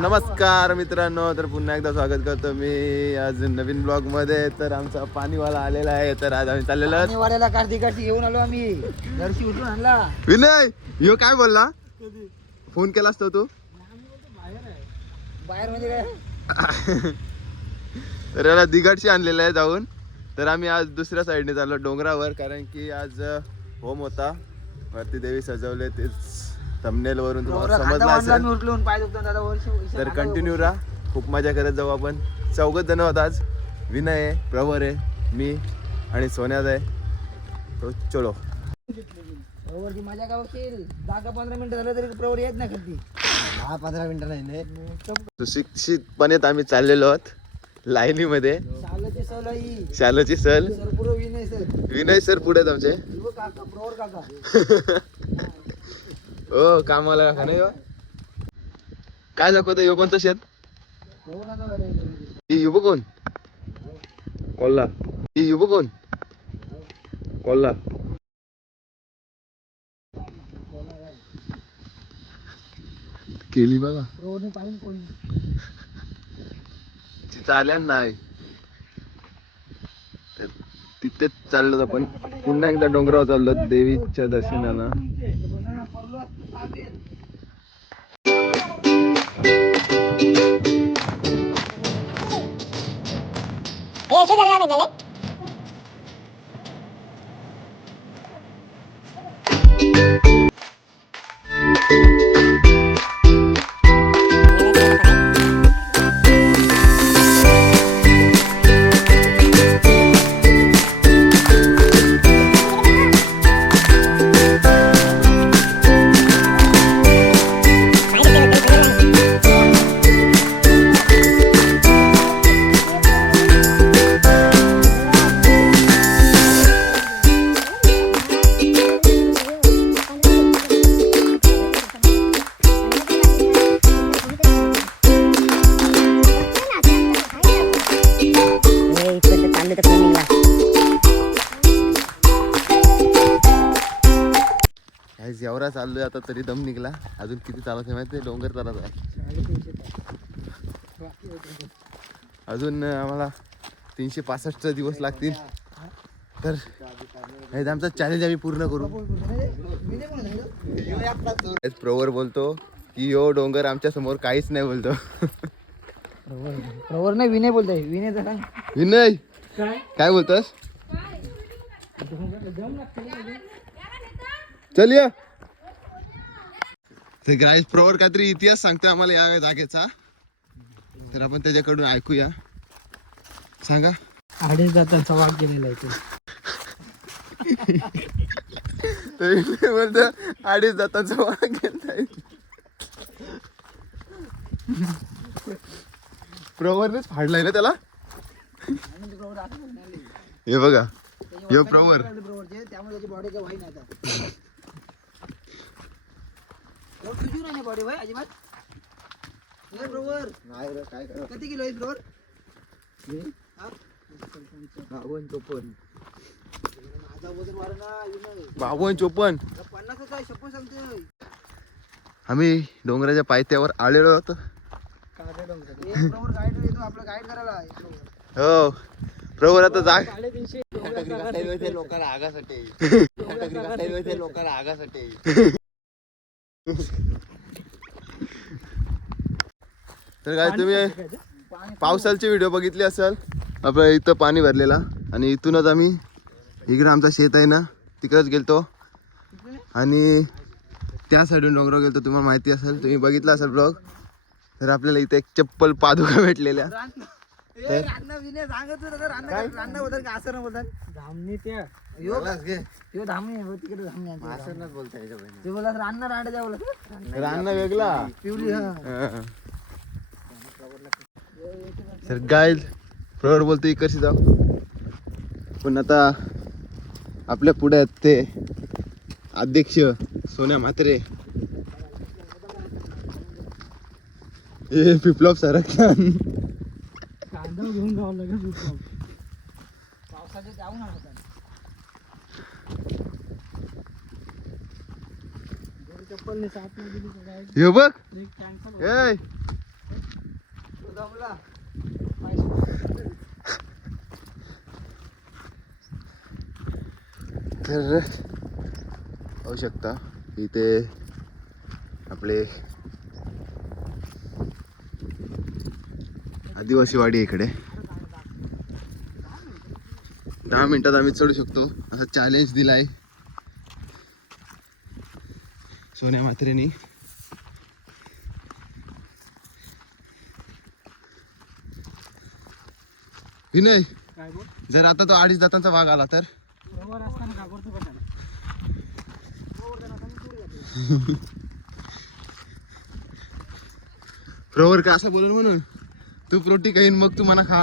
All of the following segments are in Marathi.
नमस्कार मित्रांनो, तर पुन्हा एकदा स्वागत करतो मी आज नवीन ब्लॉग मध्ये. तर आमचा पाणीवाला आलेला आहे. तर आज आम्ही चाललेलो पाणीवाल्याला कार्तिकाची घेऊन आलो आम्ही. दर्शी उठून आणला. विनय यो काय बोलला, फोन केला असतो तू बाहेर म्हणजे काय. तर याला दिघाडशी आणलेलं आहे जाऊन. तर आम्ही आज दुसऱ्या साईडने चाललो डोंगरावर, कारण की आज होम होता. वरती देवी सजवले, तेच थंबनेल वरून तुम्हाला समजलं असेल. तर कंटिन्यू राहा, खूप मजा करत जाऊ आपण. 4 जण होत आज. विनय आहे, प्रवर आहे, मी आणि सोन्यात आहे. तो चलो प्रवरची मजा का बघशील. जागा 15 मिनिटं झालं तरी प्रवर येत नाही कधी. 10-15 मिनिटं नाही. सुशिक्षितपणे आम्ही चाललेलो आहोत लाईनीमध्ये. शालाची सल. विनय सर पुढे आहेत आमचे. प्रवर काका. हो कामाला का नाही. काय दाखवतो यो कोणतं शेत. ही युब कोण कोल्हा. ही युब कोण कोल्हा. केली बघा तिथं आल्या नाही. तिथेच चाललो आपण. पुन्हा एकदा डोंगरावर चाललो देवीच्या दर्शनाला. एवढा चाललोय आता तरी दम निघला. अजून किती चालत माहिती. डोंगर चालत आहे अजून. आम्हाला 365 दिवस लागतील. तर आमचा चॅलेंज आम्ही पूर्ण करू. प्रवर बोलतो की यो डोंगर आमच्या समोर काहीच नाही बोलतो. प्रवर नाही, विनय बोलतोय. विनय काय बोलतोस. चल या. ते गाईस प्रवर काहीतरी इतिहास सांगतोय आम्हाला या जागेचा. तर आपण त्याच्याकडून ऐकूया. सांगा. 2.5 दातांचा वाघ गेलेला आहे बोलतो 2.5 दातांचा वाघ गेलाय. प्रवरनेच फाडलाय ना त्याला. हे बघा यो प्रवर. त्यामुळे त्याची बॉडी काही वाईट नाही. बॉडी भाई अजिबात प्रवर काय किती किलो आहे प्रवर. 52-54. 50 आहे. 56 सांगतोय. आम्ही डोंगराच्या पायथ्यावर आलेलो होतो. प्रवर गाईड येतो आपलं गाईड करायला. हो प्रवर आता जाग. लोकांना आगासाठी लोकांना आगासाठी. तर काय तुम्ही पावसाळची व्हिडिओ बघितली असेल. आपल्या इथं पाणी भरलेला आणि इथूनच आम्ही इकडे आमचा शेत आहे ना तिकडेच गेलतो. आणि त्या साईडून डोंगरावर गेलतो. तुम्हाला माहिती असेल, तुम्ही बघितला असेल ब्लॉग. तर आपल्याला इथे एक चप्पल पादुका भेटलेल्या. रान्ना वेगळा पिवली. सर गाईज प्रवर बोलतो कशी जाऊ. पण आता आपल्या पुढे आहेत ते अध्यक्ष सोन्या म्हात्रे. पिपलॉप संरक्षण. घेऊन जावं लागेल. पावसाचे जाऊन आलो. हे बघ. दमला. तर पाहू शकता इथे आपले आदिवासी वाडी आहे इकडे. 10 मिनिटात आम्ही चढू शकतो असा चॅलेंज दिलाय सोन्या म्हात्रेनी. विनय, जर आता तो 2.5 दातांचा वाघ आला तर प्रवर का असं बोलून म्हणून तू प्रोटी खाईन मग तू मला खा.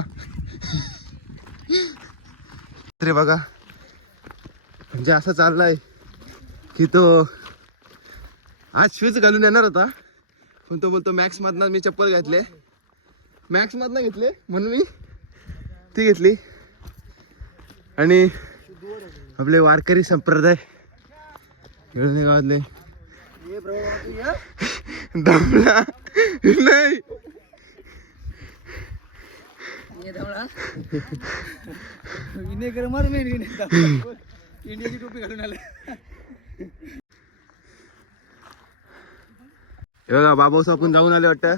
तरी बघा म्हणजे असं चाललाय की तो आज शूज घालून येणार होता पण तो बोलतो मॅक्स मधनं मी चप्पल घातले, मॅक्स मधनं घेतले म्हणून मी ती घेतली. आणि आपले वारकरी संप्रदाय येळणे गावातले दमला नाही इंडियाची टोपी घालून आले. हे बघा बाबाऊस आपण जाऊन आले वाटतं.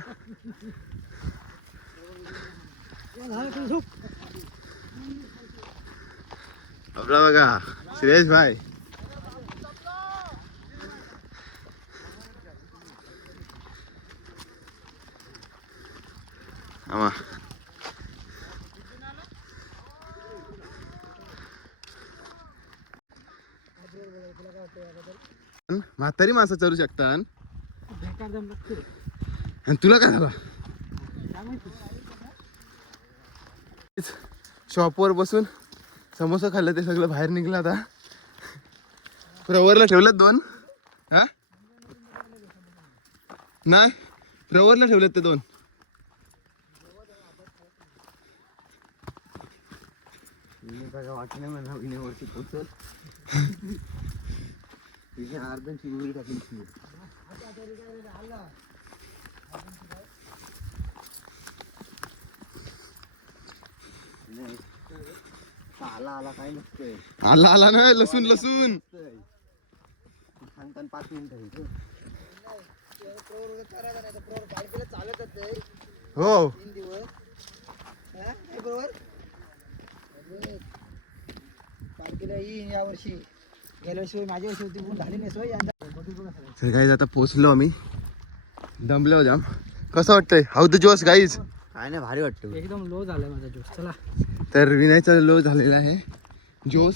आपला बघा श्रेयस भाई आमा म्हातारी माणसं चढू शकतात आणि तुला काय झाला. शॉपवर बसून समोसा खाल्लं ते सगळं बाहेर निघलं. आता प्रवरला ठेवलेत 2. हा नाही प्रवरला ठेवलेत ते 2. वाटलं म्हणा विनेवरती पोचल अर्धन चिंगडी टाकली. आला काय नसतंय. आला ना लसूण लसूण सांगताना 5 मिनिटं चालतच नाही. हो 3 दिवस बरोबर पालखीला येईन या वर्षी. गेल्या वर्षी माझ्या वर्षी होती पण झाली नाही सोय. तर गाईज आता पोचलो आम्ही. दमलो जाम. कसं वाटतंय हाऊ द जोश गाईज. काय नाही भारी वाटतं. एकदम लो झालाय माझा जोश. चला तर विनयचा लो झालेला आहे जोश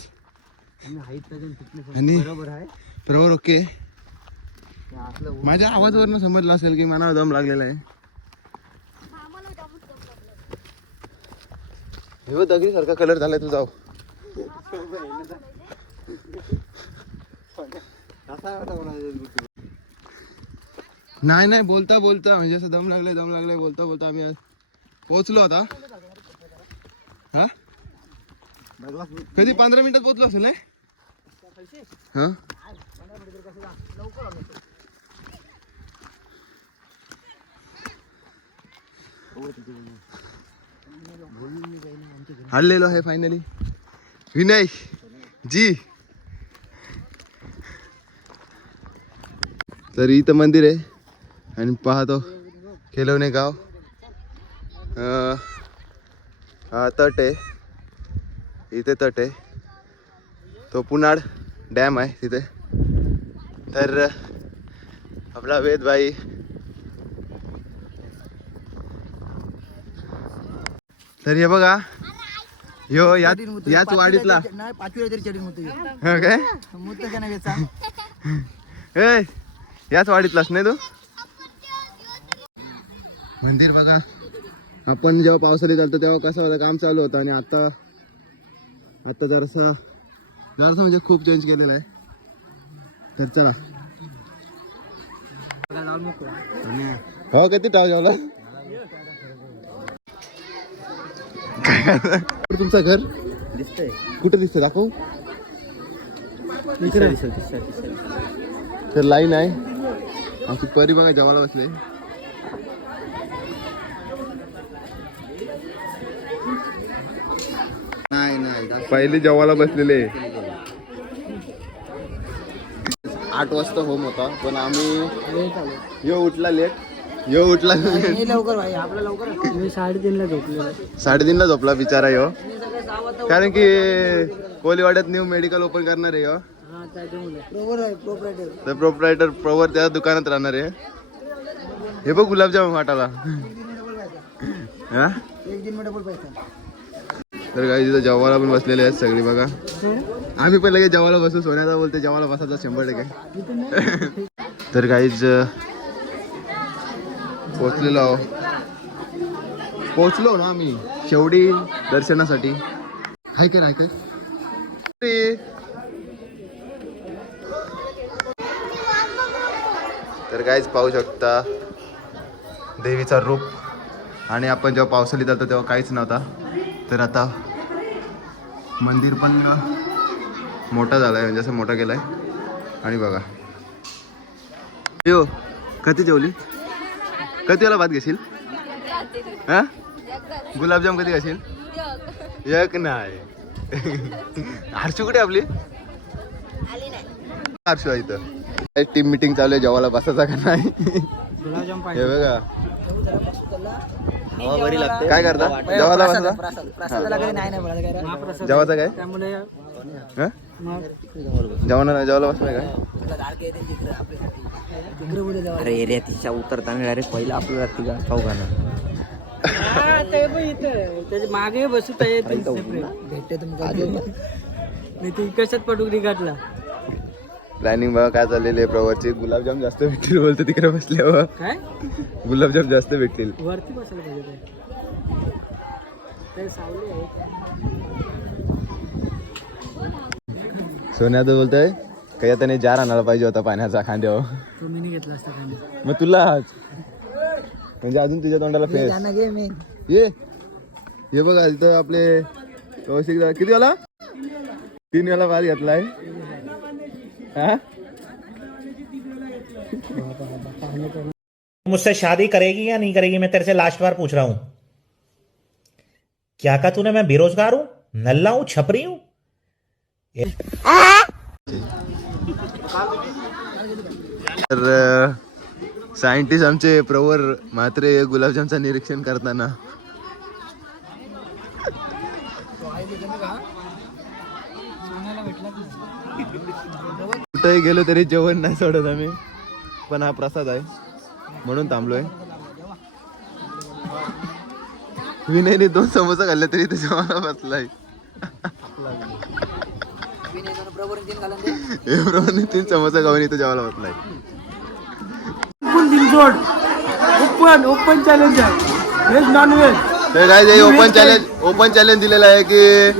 आणि बरोबर आहे. प्रवर ओके. माझ्या आवाजावरनं समजलं असेल की मला दम लागलेला आहे. हे दगडी सारखा कलर झालाय तुझा. नाही नाही बोलता बोलता म्हणजे असं दम लागलाय बोलता बोलता आम्ही पोहोचलो आता. हा कधी 15 मिनिटात पोहोचलो असेल नाही. हा हल्लेलो आहे फायनली विनय जी. तर इथं मंदिर आहे आणि पाहतो खेलवणे गाव. हा तट आहे इथे. तट आहे तो पुनाड डॅम आहे तिथे. तर आपला वेद भाई तर हे बघा यो याच वाडीतला नाही 5वी तरी चढीन होतो. काय मुद्दा नाही वेचा. ए याच वाडीतलाच नाही तू. मंदिर बघा आपण जेव्हा पावसाळी चालतो तेव्हा कसं होतं काम चालू होतं आणि आता जरासा म्हणजे खूप चेंज केलेला आहे. तर चला हो किती टाव जेवला. तुमचं घर दिसतंय कुठे दिसतंय दाखव. तर लाईन आहे आमची परी बघा जेवायला बसले. पहिले जेवायला बसलेले 8 वाजता होम होता पण आम्ही यो उठला लेट लवकर भाई आपला लवकर 3:30ला झोपलेला 3:30ला झोपला बिचारा यो कारण की कोलीवाड्यात न्यू मेडिकल ओपन करणार आहे यो तर प्रोप्रायटर प्रवर त्या दुकानात राहणार आहे हे बघ गुलाबजाम वाटाला हा तर काही तिथं जेवायला पण बसलेले आहेत सगळी बघा आम्ही पण लगेच जेवायला बसू सोन्याचा बोलते जेवायला बसायचा 100% तर काहीच पोचलो ना आम्ही शेवटी दर्शनासाठी हाय काय तर काहीच पाहू शकता देवीचा रूप आणि आपण जेव्हा पावसाळ्यात आलतो तेव्हा काहीच नव्हता तर आता मंदिर पण मोठा झालाय म्हणजे असं मोठा केलाय आणि बघा यो कधी जेवली कधी वाला भात घेशील हा गुलाबजाम कधी घेशील एक नाही हर्षू कुठे आपली हर्षू आहे इथं टीम मीटिंग चालू आहे जेवायला बसायचा का नाही हे बघा काय करता जेवायला बसला जेवायचं काय जेवायला बसलाय काय अरे एरिया उतरताना डायरेक्ट पहिला आपल्याला तिघा खाऊ खाणार मागे बसू भेटते तुम्ही कशात पटुकडी गाठला प्लॅनिंग बघा काय चाललेली आहे प्रवरची गुलाबजाम जास्त भेटतील बोलतो तिकडे बसल्यावर काय गुलाबजाम जास्त भेटतील वरती बसायला पाहिजे ते सावली आहे सोन्या तर बोलतोय काही आता जार आणायला पाहिजे होता पाण्याचा खांद्यावर तो मी नाही घेतला असता खांद्या मग तुला म्हणजे अजून तुझ्या तोंडाला फेस ये बघा इथं आपले कौशिक किती वाला 3 वेळा भात घेतलाय मुझसे शादी करेगी या नहीं करेगी मैं तेरे से लास्ट बार पूछ रहा हूं क्या कहा तूने मैं बेरोजगार हूं नल्ला हूं छपरी हूं तर सायंटिस्ट आमचे प्रवर मात्रे गुलाबजामचं निरीक्षण करताना कुठेही गेलो तरी जेवण नाही सोडत आम्ही पण हा प्रसाद आहे म्हणून थांबलोय विनयने 2 समोसा खाल्ले तरी ते जेवायला बसलाय प्रभूने 3 समोसा खाऊन इथं जेवायला बसलाय ओपन चॅलेंज आहे व्हेज नॉन व्हेज तर काय ओपन चॅलेंज दिलेलं आहे की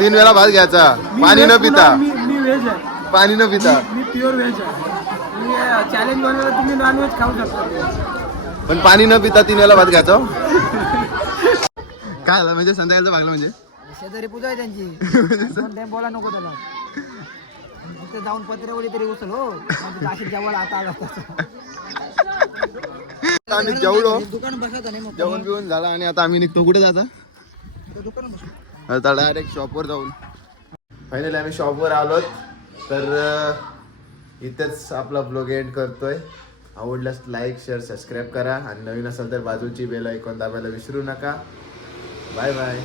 3 वेळा भात घ्यायचा पाणी न पिता मी व्हेज आहे पाणी न पिता मी प्युअर व्हेज आहे चॅलेंज बनवलं तुम्ही नॉन व्हेज खाऊ शकता पण पाणी न पिता 3 वेळा भात घ्यायचा काय झालं म्हणजे संध्याकाळचं भागलं म्हणजे शेजारी पूजा आहे त्यांची बोला नको त्याला तिथे जाऊन पत्रेवली तरी उचल हो जवळ आता आला आम्ही जेवलो दुकान बसत नाही जेवण बिवून झाला आणि आता आम्ही निघतो कुठे जाता दुकान बसू आता डायरेक्ट शॉपवर जाऊन फायनली आम्ही शॉपवर आलोत तर इथेच आपला ब्लॉग एंड करतोय आवडल्यास लाईक शेअर सबस्क्राईब करा आणि नवीन असेल तर बाजूची बेल आयकॉन दाबायला विसरू नका बाय बाय